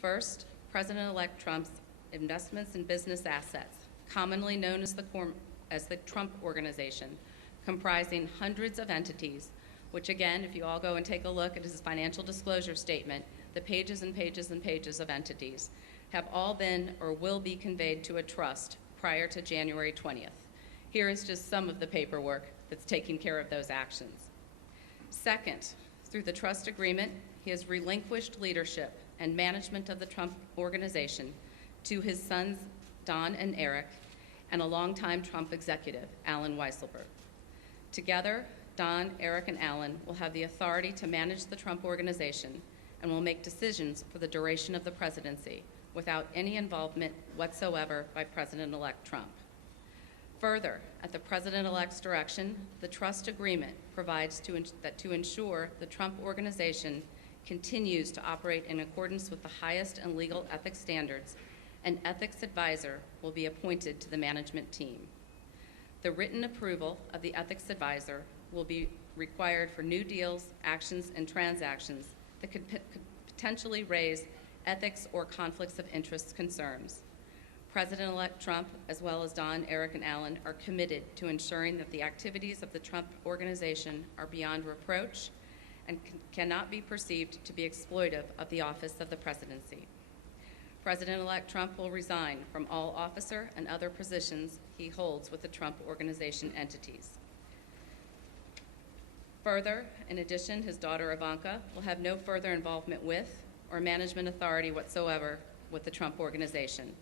First, President-elect Trump's investments in business assets, commonly known as the Trump Organization, comprising hundreds of entities, which again, if you all go and take a look at his financial disclosure statement, the pages and pages and pages of entities have all been or will be conveyed to a trust prior to January 20th. Here is just some of the paperwork that's taking care of those actions. Second, through the trust agreement, he has relinquished leadership and management of the Trump Organization to his sons, Don and Eric, and a longtime Trump executive, Alan Weisselberg. Together, Don, Eric, and Alan will have the authority to manage the Trump Organization and will make decisions for the duration of the presidency without any involvement whatsoever by President-elect Trump. Further, at the President-elect's direction, the trust agreement provides that to ensure the Trump Organization continues to operate in accordance with the highest and legal ethics standards, an ethics advisor will be appointed to the management team. The written approval of the ethics advisor will be required for new deals, actions, and transactions that could potentially raise ethics or conflicts of interest concerns. President-elect Trump, as well as Don, Eric, and Alan, are committed to ensuring that the activities of the Trump Organization are beyond reproach and cannot be perceived to be exploitive of the office of the presidency. President-elect Trump will resign from all officer and other positions he holds with the Trump Organization entities. Further, in addition, his daughter Ivanka will have no further involvement with or management authority whatsoever with the Trump Organization.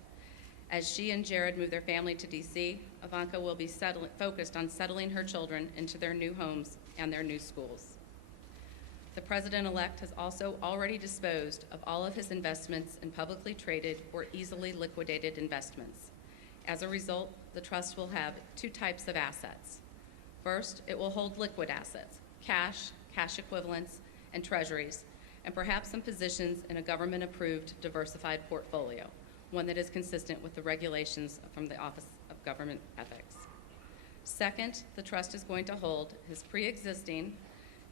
As she and Jared move their family to D.C., Ivanka will be focused on settling her children into their new homes and their new schools. The President-elect has also already disposed of all of his investments in publicly traded or easily liquidated investments. As a result, the trust will have two types of assets. First, it will hold liquid assets, cash, cash equivalents, and treasuries, and perhaps some positions in a government-approved diversified portfolio, one that is consistent with the regulations from the Office of Government Ethics. Second, the trust is going to hold his pre-existing,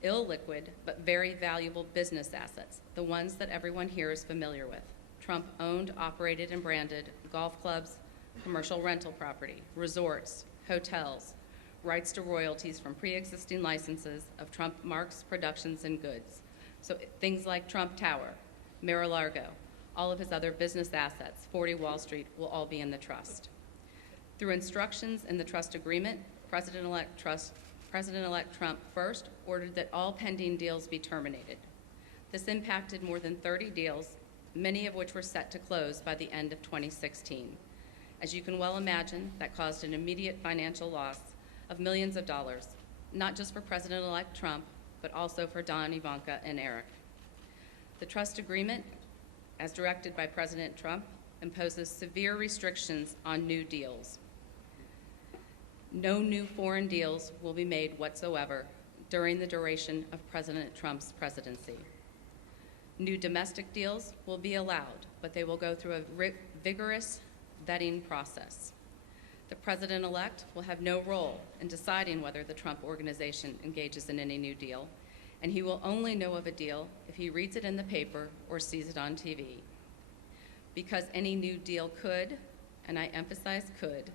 illiquid, but very valuable business assets, the ones that everyone here is familiar with: Trump-owned, operated, and branded golf clubs, commercial rental property, resorts, hotels, rights to royalties from pre-existing licenses of Trump marks, productions, and goods. So things like Trump Tower, Mar-a-Lago, all of his other business assets, 40 Wall Street, will all be in the trust. Through instructions in the trust agreement, President-elect Trump first ordered that all pending deals be terminated. This impacted more than 30 deals, many of which were set to close by the end of 2016. As you can well imagine, that caused an immediate financial loss of millions of dollars, not just for President-elect Trump, but also for Don, Ivanka, and Eric. The trust agreement, as directed by President Trump, imposes severe restrictions on new deals. No new foreign deals will be made whatsoever during the duration of President Trump's presidency. New domestic deals will be allowed, but they will go through a vigorous vetting process. The President-elect will have no role in deciding whether the Trump Organization engages in any new deal, and he will only know of a deal if he reads it in the paper or sees it on TV. Because any new deal could, and I emphasize could,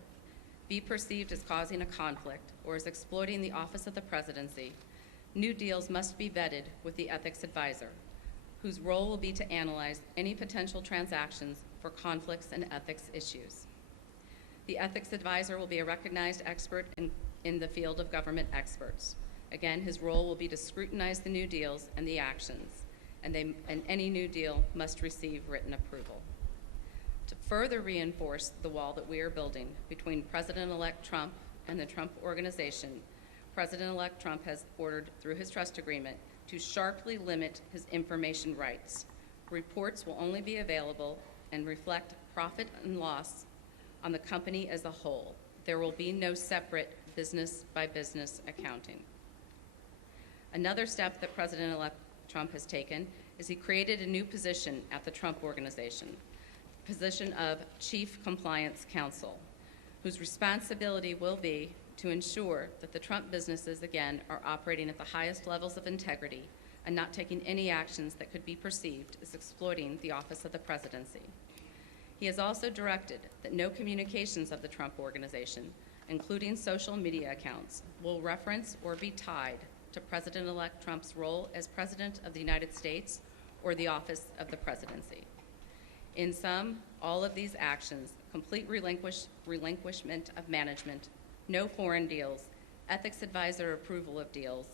be perceived as causing a conflict or as exploiting the office of the presidency, new deals must be vetted with the ethics advisor, whose role will be to analyze any potential transactions for conflicts and ethics issues. The ethics advisor will be a recognized expert in the field of government experts. Again, his role will be to scrutinize the new deals and the actions, and any new deal must receive written approval. To further reinforce the wall that we are building between President-elect Trump and the Trump Organization, President-elect Trump has ordered, through his trust agreement, to sharply limit his information rights. Reports will only be available and reflect profit and loss on the company as a whole. There will be no separate business-by-business accounting. Another step that President-elect Trump has taken is he created a new position at the Trump Organization, the position of Chief Compliance Counsel, whose responsibility will be to ensure that the Trump businesses, again, are operating at the highest levels of integrity, and not taking any actions that could be perceived as exploiting the office of the presidency. He has also directed that no communications of the Trump Organization, including social media accounts, will reference or be tied to President-elect Trump's role as President of the United States or the office of the presidency. In sum, all of these actions, complete relinquishment of management, no foreign deals, ethics advisor approval of deals,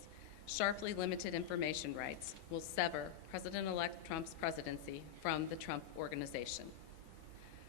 sharply limited information rights, will sever President-elect Trump's presidency from the Trump Organization.